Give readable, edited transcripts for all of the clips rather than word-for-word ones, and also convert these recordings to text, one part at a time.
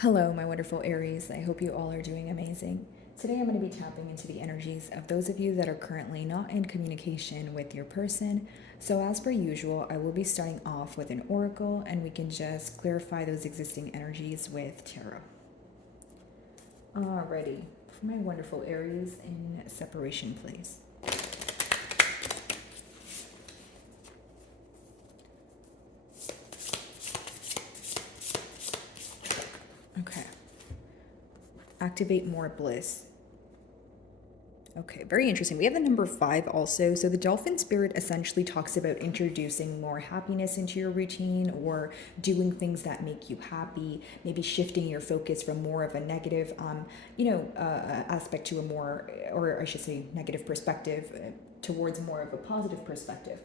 Hello, my wonderful Aries. I hope you all are doing amazing. Today, I'm going to be tapping into the energies of those of you that are currently not in communication with your person. So, as per usual, I will be starting off with an oracle and we can just clarify those existing energies with tarot. Alrighty, for my wonderful Aries in separation, please. Okay. Activate more bliss. Okay, very interesting. We have the number 5 also. So the dolphin spirit essentially talks about introducing more happiness into your routine or doing things that make you happy, maybe shifting your focus from more of a negative, aspect to a more, or I should say, negative perspective towards more of a positive perspective.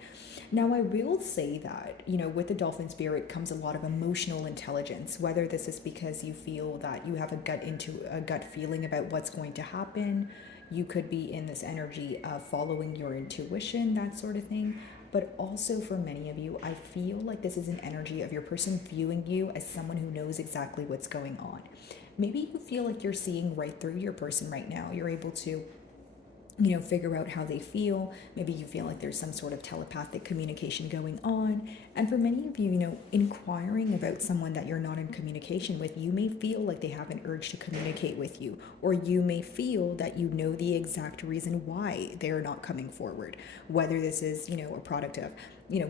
Now, I will say that, with the dolphin spirit comes a lot of emotional intelligence, whether this is because you feel that you have a gut feeling about what's going to happen. You could be in this energy of following your intuition, that sort of thing. But also for many of you, I feel like this is an energy of your person viewing you as someone who knows exactly what's going on. Maybe you feel like you're seeing right through your person right now. You're able to figure out how they feel. Maybe you feel like there's some sort of telepathic communication going on. And for many of you, inquiring about someone that you're not in communication with, you may feel like they have an urge to communicate with you, or you may feel that you know the exact reason why they're not coming forward, whether this is, a product of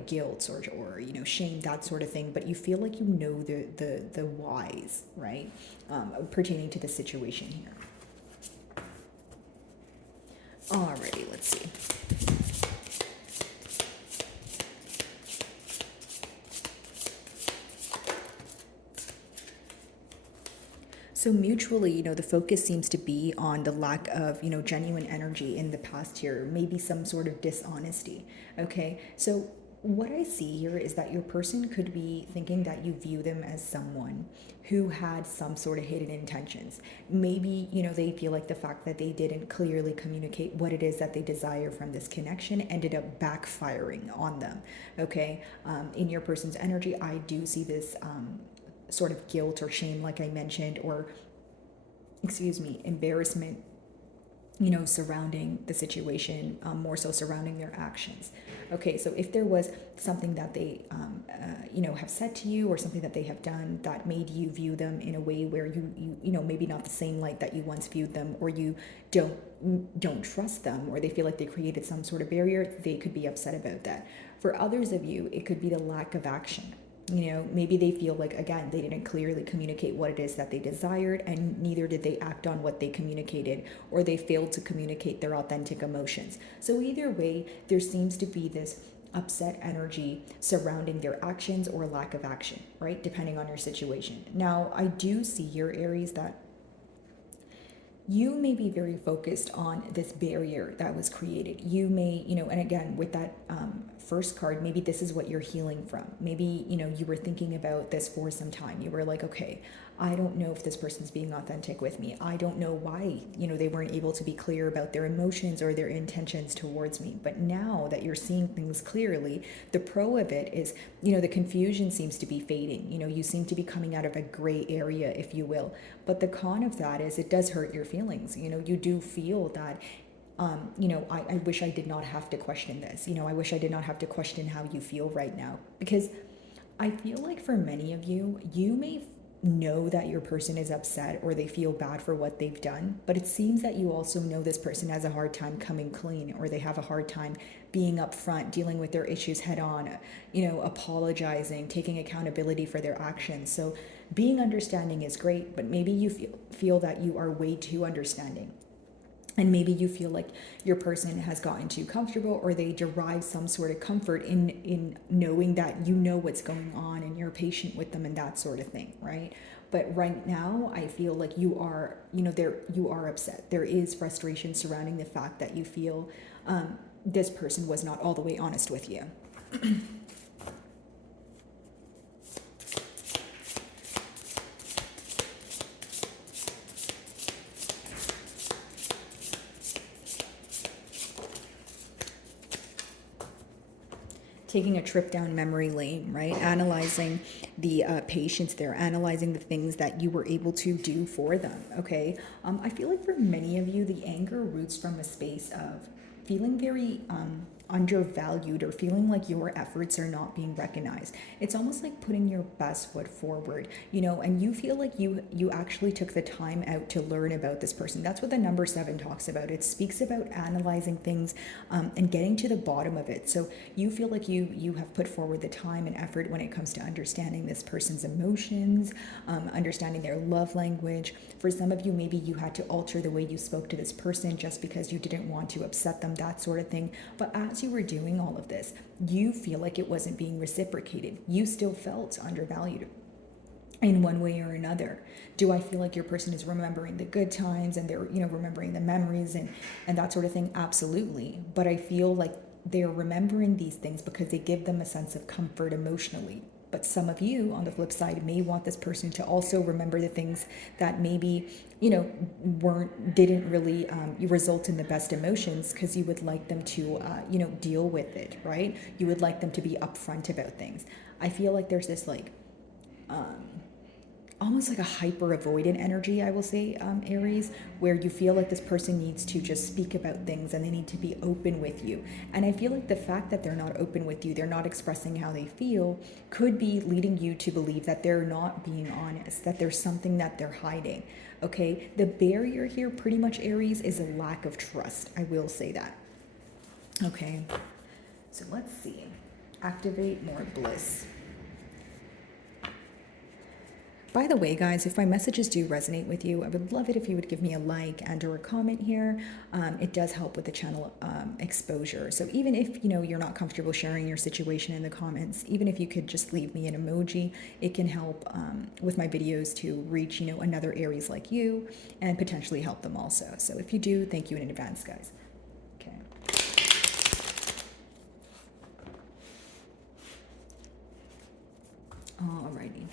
guilt or shame, that sort of thing, but you feel like the whys, right, pertaining to the situation here. Alrighty, let's see. So mutually, the focus seems to be on the lack of, genuine energy in the past here, maybe some sort of dishonesty. Okay, so what I see here is that your person could be thinking that you view them as someone who had some sort of hidden intentions. Maybe, they feel like the fact that they didn't clearly communicate what it is that they desire from this connection ended up backfiring on them. Okay, in your person's energy, I do see this sort of guilt or shame, like I mentioned, or embarrassment, surrounding the situation, more so surrounding their actions. Okay, so if there was something that they, have said to you, or something that they have done that made you view them in a way where maybe not the same light that you once viewed them, or you don't trust them, or they feel like they created some sort of barrier, they could be upset about that. For others of you, it could be the lack of action. Maybe they feel like, again, they didn't clearly communicate what it is that they desired, and neither did they act on what they communicated, or they failed to communicate their authentic emotions. So either way, there seems to be this upset energy surrounding their actions or lack of action, right? Depending on your situation. Now, I do see here, Aries, that you may be very focused on this barrier that was created. You may, and again, with that first card, maybe this is what you're healing from. Maybe, you were thinking about this for some time. You were like, okay, I don't know if this person's being authentic with me. I don't know why, they weren't able to be clear about their emotions or their intentions towards me. But now that you're seeing things clearly, the pro of it is, the confusion seems to be fading. You seem to be coming out of a gray area, if you will. But the con of that is it does hurt your feelings. You do feel that I wish I did not have to question this. I wish I did not have to question how you feel right now. Because I feel like for many of you, you may know that your person is upset or they feel bad for what they've done, but it seems that you also know this person has a hard time coming clean, or they have a hard time being upfront, dealing with their issues head on, apologizing, taking accountability for their actions. So being understanding is great, but maybe you feel that you are way too understanding. And maybe you feel like your person has gotten too comfortable, or they derive some sort of comfort in knowing that you know what's going on and you're patient with them and that sort of thing, right? But right now, I feel like you are upset. There is frustration surrounding the fact that you feel this person was not all the way honest with you. taking a trip down memory lane, right? Analyzing the patience there, analyzing the things that you were able to do for them, okay? I feel like for many of you, the anger roots from a space of feeling very undervalued or feeling like your efforts are not being recognized. It's almost like putting your best foot forward, you know, and you feel like you actually took the time out to learn about this person. That's what the number 7 talks about. It speaks about analyzing things and getting to the bottom of it. So you feel like you have put forward the time and effort when it comes to understanding this person's emotions, understanding their love language. For some of you, maybe you had to alter the way you spoke to this person just because you didn't want to upset them, that sort of thing. But as you were doing all of this, you feel like it wasn't being reciprocated. You still felt undervalued in one way or another. Do I feel like your person is remembering the good times and they're, you know, remembering the memories and that sort of thing? Absolutely. But I feel like they're remembering these things because they give them a sense of comfort emotionally. But some of you, on the flip side, may want this person to also remember the things that maybe, you know, didn't really result in the best emotions, because you would like them to, you know, deal with it, right? You would like them to be upfront about things. I feel like there's this like, almost like a hyper avoidant energy, I will say, Aries, where you feel like this person needs to just speak about things and they need to be open with you. And I feel like the fact that they're not open with you, they're not expressing how they feel, could be leading you to believe that they're not being honest, that there's something that they're hiding. Okay, the barrier here, pretty much, Aries, is a lack of trust. I will say that. Okay, so let's see. Activate more bliss. By the way, guys, if my messages do resonate with you, I would love it if you would give me a like and or a comment here. It does help with the channel exposure. So even if, you know, you're not comfortable sharing your situation in the comments, even if you could just leave me an emoji, it can help with my videos to reach, you know, another Aries like you and potentially help them also. So if you do, thank you in advance, guys. Okay. Alrighty.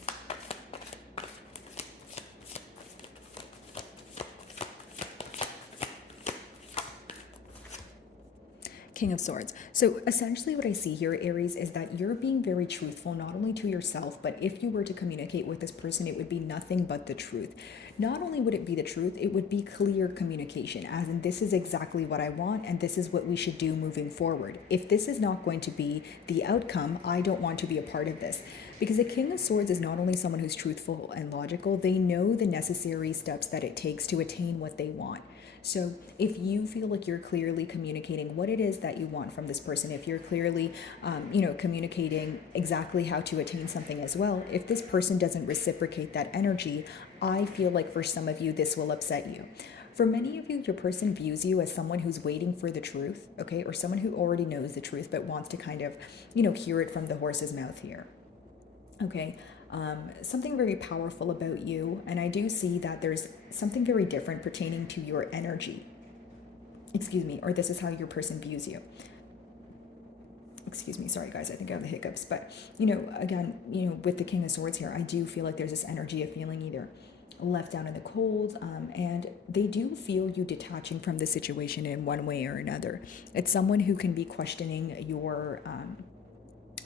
King of Swords. So essentially what I see here, Aries, is that you're being very truthful, not only to yourself, but if you were to communicate with this person, it would be nothing but the truth. Not only would it be the truth, it would be clear communication, as in this is exactly what I want and this is what we should do moving forward. If this is not going to be the outcome, I don't want to be a part of this. Because the King of Swords is not only someone who's truthful and logical, they know the necessary steps that it takes to attain what they want. So if you feel like you're clearly communicating what it is that you want from this person, if you're clearly, you know, communicating exactly how to attain something as well, if this person doesn't reciprocate that energy, I feel like for some of you, this will upset you. For many of you, your person views you as someone who's waiting for the truth, okay, or someone who already knows the truth but wants to kind of, you know, hear it from the horse's mouth here. Okay, something very powerful about you, and I do see that there's something very different pertaining to your energy. Excuse me, or this is how your person views you. Excuse me, sorry guys, I think I have the hiccups. But, you know, again, you know, with the King of Swords here, I do feel like there's this energy of feeling either left down in the cold, and they do feel you detaching from the situation in one way or another. It's someone who can be questioning your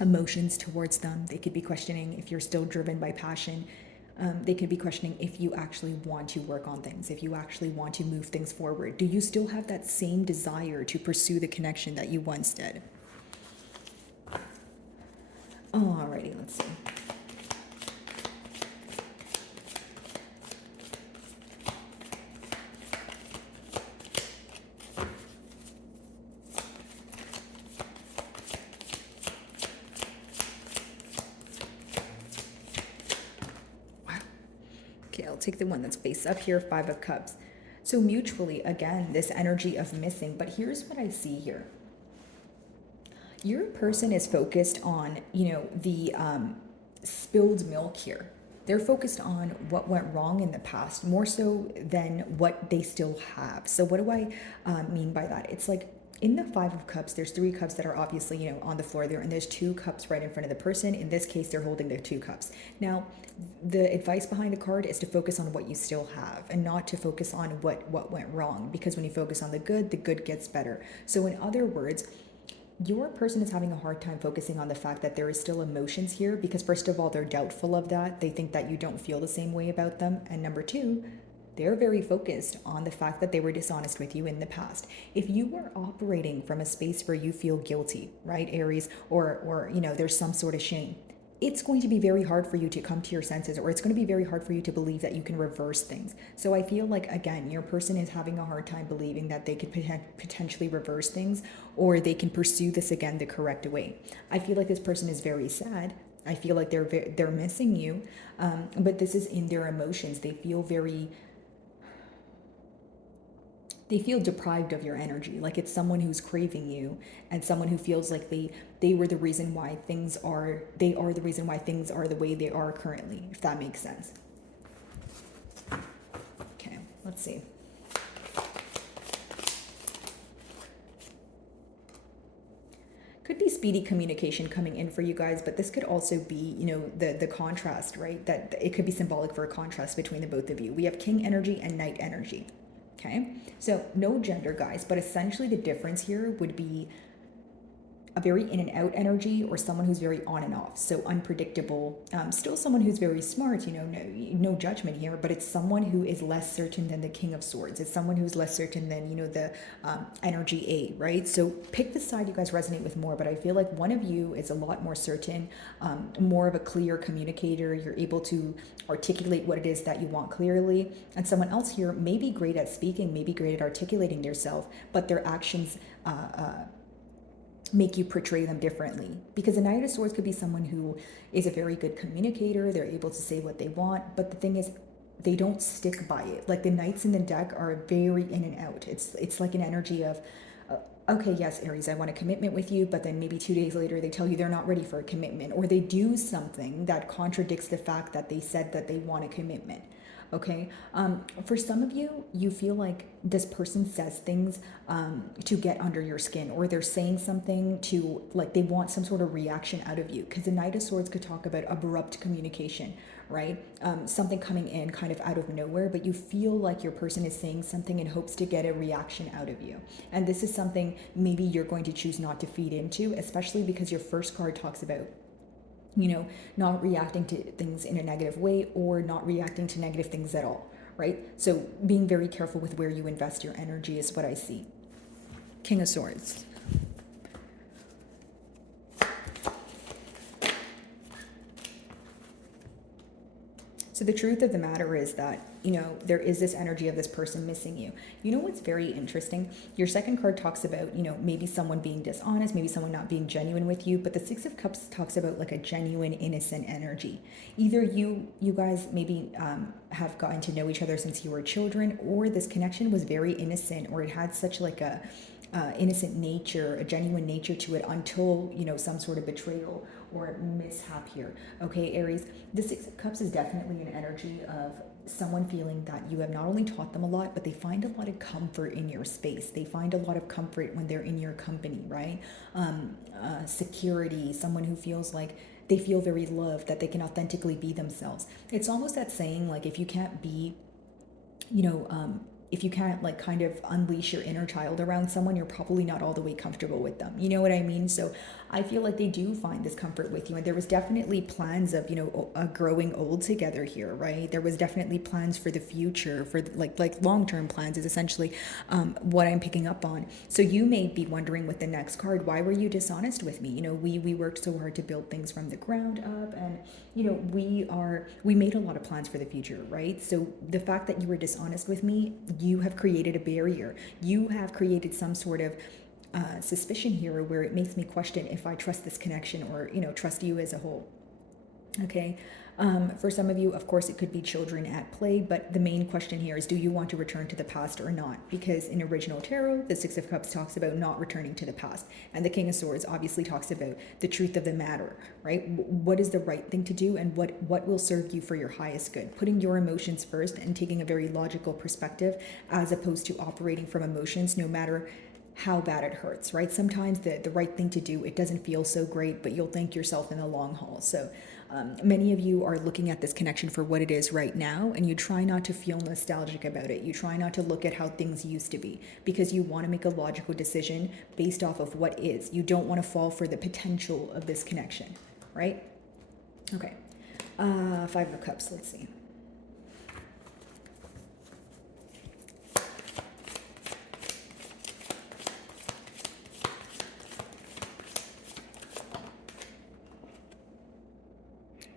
emotions towards them. They could be questioning if you're still driven by passion. They could be questioning if you actually want to work on things, if you actually want to move things forward. Do you still have that same desire to pursue the connection that you once did? Alrighty, let's see. Okay, I'll take the one that's face up here, 5 of Cups. So mutually, again, this energy of missing. But here's what I see here. Your person is focused on, you know, the spilled milk here. They're focused on what went wrong in the past, more so than what they still have. So what do I mean by that? It's like in the 5 of Cups, there's 3 cups that are obviously, you know, on the floor there, and there's 2 cups right in front of the person. In this case, they're holding their 2 cups. Now, the advice behind the card is to focus on what you still have and not to focus on what went wrong, because when you focus on the good gets better. So in other words, your person is having a hard time focusing on the fact that there is still emotions here because, first of all, they're doubtful of that. They think that you don't feel the same way about them. And number two, they're very focused on the fact that they were dishonest with you in the past. If you were operating from a space where you feel guilty, right, Aries, or there's some sort of shame, it's going to be very hard for you to come to your senses, or it's going to be very hard for you to believe that you can reverse things. So I feel like, again, your person is having a hard time believing that they could potentially reverse things, or they can pursue this again the correct way. I feel like this person is very sad. I feel like they're missing you, but this is in their emotions. They feel deprived of your energy. Like it's someone who's craving you, and someone who feels like they were the reason why they are the reason why things are the way they are currently, if that makes sense. Okay, let's see. Could be speedy communication coming in for you guys, but this could also be, the contrast, right? That it could be symbolic for a contrast between the both of you. We have King energy and Knight energy. Okay, so no gender, guys, but essentially the difference here would be a very in and out energy, or someone who's very on and off, so unpredictable. Still someone who's very smart, no judgment here, but it's someone who is less certain than the King of Swords. It's someone who's less certain than, the energy A, right? So pick the side you guys resonate with more, but I feel like one of you is a lot more certain, more of a clear communicator. You're able to articulate what it is that you want clearly, and someone else here may be great at speaking, may be great at articulating themselves, but their actions make you portray them differently. Because a Knight of Swords could be someone who is a very good communicator. They're able to say what they want, but the thing is, they don't stick by it. Like the Knights in the deck are very in and out. It's like an energy of, okay, yes, Aries, I want a commitment with you, but then maybe 2 days later they tell you they're not ready for a commitment, or they do something that contradicts the fact that they said that they want a commitment. Okay, for some of you, you feel like this person says things to get under your skin, or they're saying something to, like, they want some sort of reaction out of you, because the Knight of Swords could talk about abrupt communication, right? Something coming in kind of out of nowhere, but you feel like your person is saying something in hopes to get a reaction out of you. And this is something maybe you're going to choose not to feed into, especially because your first card talks about not reacting to things in a negative way, or not reacting to negative things at all, right? So being very careful with where you invest your energy is what I see. King of Swords. So the truth of the matter is that, there is this energy of this person missing you. You know what's very interesting? Your second card talks about, maybe someone being dishonest, maybe someone not being genuine with you, but the Six of Cups talks about like a genuine, innocent energy. Either you guys maybe have gotten to know each other since you were children, or this connection was very innocent, or it had such like a innocent nature, a genuine nature to it, until some sort of betrayal or mishap here. Okay, Aries, the Six of Cups is definitely an energy of someone feeling that you have not only taught them a lot, but they find a lot of comfort in your space. They find a lot of comfort when they're in your company, right? Security, someone who feels like they feel very loved, that they can authentically be themselves. It's almost that saying, like, if you can't be, if you can't like kind of unleash your inner child around someone, you're probably not all the way comfortable with them. You know what I mean? So I feel like they do find this comfort with you. And there was definitely plans of, growing old together here, right? There was definitely plans for the future, for like long-term plans is essentially what I'm picking up on. So you may be wondering with the next card, why were you dishonest with me? We worked so hard to build things from the ground up, and we made a lot of plans for the future, right? So the fact that you were dishonest with me, you have created a barrier. You have created some sort of suspicion here, where it makes me question if I trust this connection, or trust you as a whole. Okay, for some of you, of course, it could be children at play, but the main question here is, do you want to return to the past or not? Because in original tarot, the Six of Cups talks about not returning to the past, and the King of Swords obviously talks about the truth of the matter, right? What is the right thing to do, and what will serve you for your highest good? Putting your emotions first and taking a very logical perspective, as opposed to operating from emotions, no matter how bad it hurts, right? Sometimes the right thing to do, it doesn't feel so great, but you'll thank yourself in the long haul. So Many of you are looking at this connection for what it is right now, and you try not to feel nostalgic about it. You try not to look at how things used to be because you want to make a logical decision based off of what is. You don't want to fall for the potential of this connection, right? Okay. Five of Cups, let's see.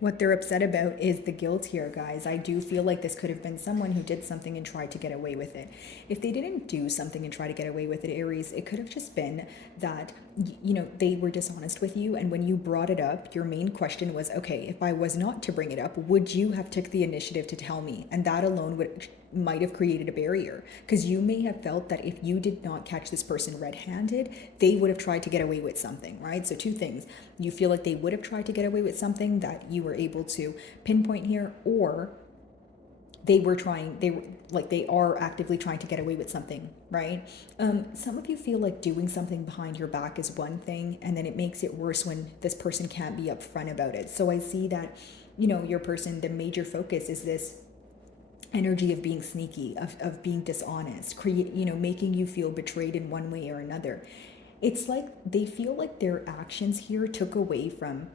What they're upset about is the guilt here, guys. I do feel like this could have been someone who did something and tried to get away with it. If they didn't do something and try to get away with it, Aries, it could have just been that, you know, they were dishonest with you. And when you brought it up, your main question was, okay, if I was not to bring it up, would you have took the initiative to tell me? And that alone might have created a barrier, because you may have felt that if you did not catch this person red-handed, they would have tried to get away with something, right? So two things: you feel like they would have tried to get away with something that you were able to pinpoint here, or they are actively trying to get away with something, right? Some of you feel like doing something behind your back is one thing, and then it makes it worse when this person can't be upfront about it. So I see that, you know, your person, the major focus is this energy of being sneaky, of being dishonest, making you feel betrayed in one way or another. It's like they feel like their actions here took away from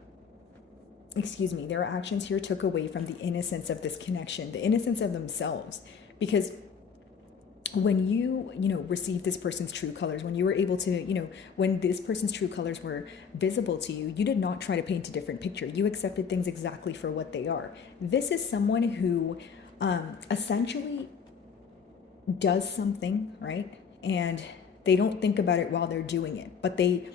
the innocence of this connection, the innocence of themselves. Because when you receive this person's true colors, when you were able to, when this person's true colors were visible to you, you did not try to paint a different picture. You accepted things exactly for what they are. This is someone who essentially does something, right? And they don't think about it while they're doing it, but they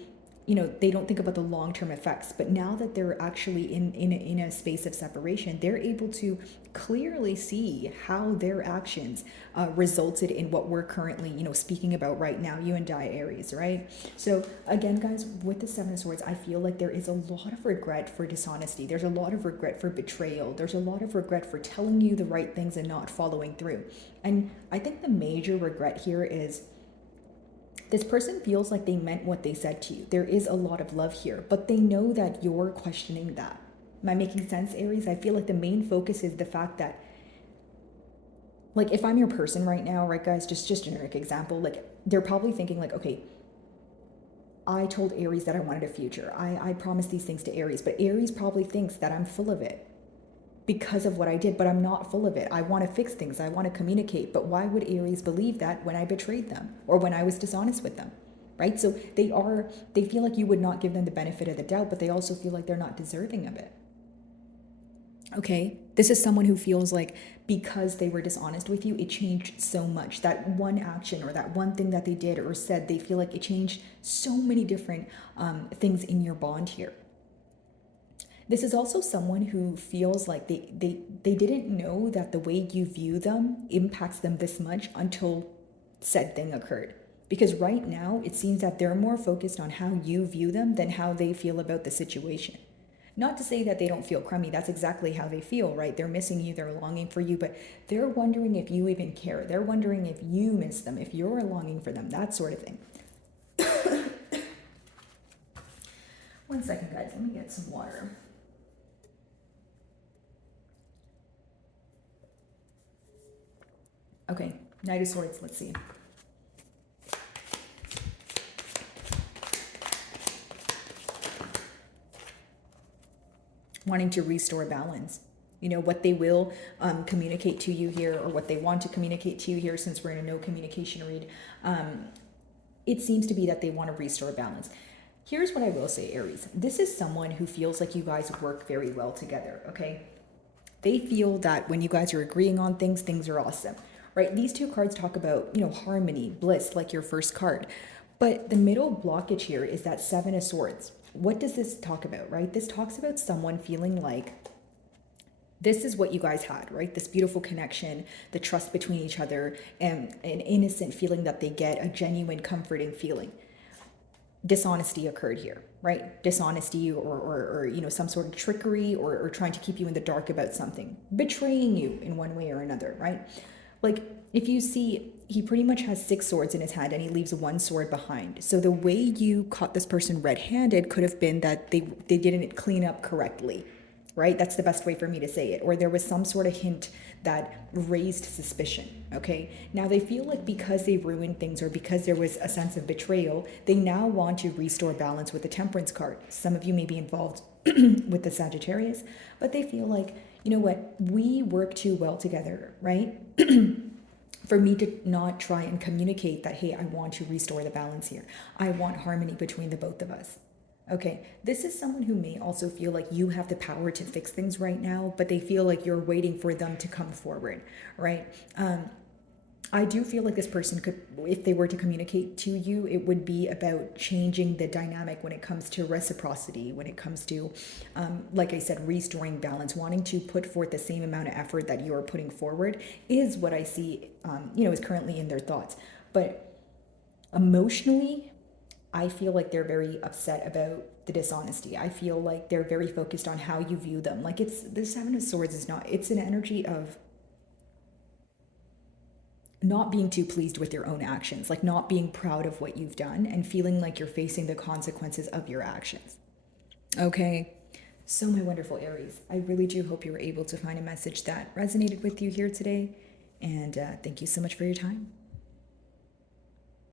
don't think about the long-term effects. But now that they're actually in a space of separation, they're able to clearly see how their actions resulted in what we're currently, speaking about right now, you and I, Aries, right? So again, guys, with the Seven of Swords, I feel like there is a lot of regret for dishonesty. There's a lot of regret for betrayal. There's a lot of regret for telling you the right things and not following through. And I think the major regret here is this person feels like they meant what they said to you. There is a lot of love here, but they know that you're questioning that. Am I making sense, Aries? I feel like the main focus is the fact that, like, if I'm your person right now, right, guys, just generic example, like, they're probably thinking like, okay, I told Aries that I wanted a future. I promised these things to Aries, but Aries probably thinks that I'm full of it because of what I did, but I'm not full of it. I want to fix things. I want to communicate. But why would Aries believe that when I betrayed them or when I was dishonest with them, right? So they feel like you would not give them the benefit of the doubt, but they also feel like they're not deserving of it. Okay, this is someone who feels like because they were dishonest with you, it changed so much. That one action or that one thing that they did or said, they feel like it changed so many different things in your bond here. This is also someone who feels like they didn't know that the way you view them impacts them this much until said thing occurred. Because right now, it seems that they're more focused on how you view them than how they feel about the situation. Not to say that they don't feel crummy. That's exactly how they feel, right? They're missing you. They're longing for you, but they're wondering if you even care. They're wondering if you miss them, if you're longing for them, that sort of thing. One second, guys. Let me get some water. Okay, Knight of Swords, let's see. Wanting to restore balance. What they will communicate to you here, or what they want to communicate to you here, since we're in a no communication read, it seems to be that they want to restore balance. Here's what I will say, Aries. This is someone who feels like you guys work very well together, okay? They feel that when you guys are agreeing on things, things are awesome. Right? These two cards talk about, harmony, bliss, like your first card. But the middle blockage here is that Seven of Swords. What does this talk about, right? This talks about someone feeling like this is what you guys had, right? This beautiful connection, the trust between each other, and an innocent feeling that they get, a genuine, comforting feeling. Dishonesty occurred here, right? Dishonesty or some sort of trickery or trying to keep you in the dark about something. Betraying you in one way or another, right? Like, if you see, he pretty much has 6 swords in his hand and he leaves 1 sword behind. So the way you caught this person red-handed could have been that they didn't clean up correctly, right? That's the best way for me to say it. Or there was some sort of hint that raised suspicion, okay? Now they feel like because they ruined things or because there was a sense of betrayal, they now want to restore balance with the Temperance card. Some of you may be involved with the Sagittarius, but they feel like, you know what, we work too well together, right? For me to not try and communicate that, hey, I want to restore the balance here. I want harmony between the both of us. Okay, this is someone who may also feel like you have the power to fix things right now, but they feel like you're waiting for them to come forward, right? I do feel like this person could, if they were to communicate to you, it would be about changing the dynamic when it comes to reciprocity, when it comes to, like I said, restoring balance, wanting to put forth the same amount of effort that you are putting forward is what I see, is currently in their thoughts. But emotionally, I feel like they're very upset about the dishonesty. I feel like they're very focused on how you view them. Like the Seven of Swords is not, it's an energy of not being too pleased with your own actions, like not being proud of what you've done and feeling like you're facing the consequences of your actions. Okay. So, my wonderful Aries, I really do hope you were able to find a message that resonated with you here today. And thank you so much for your time.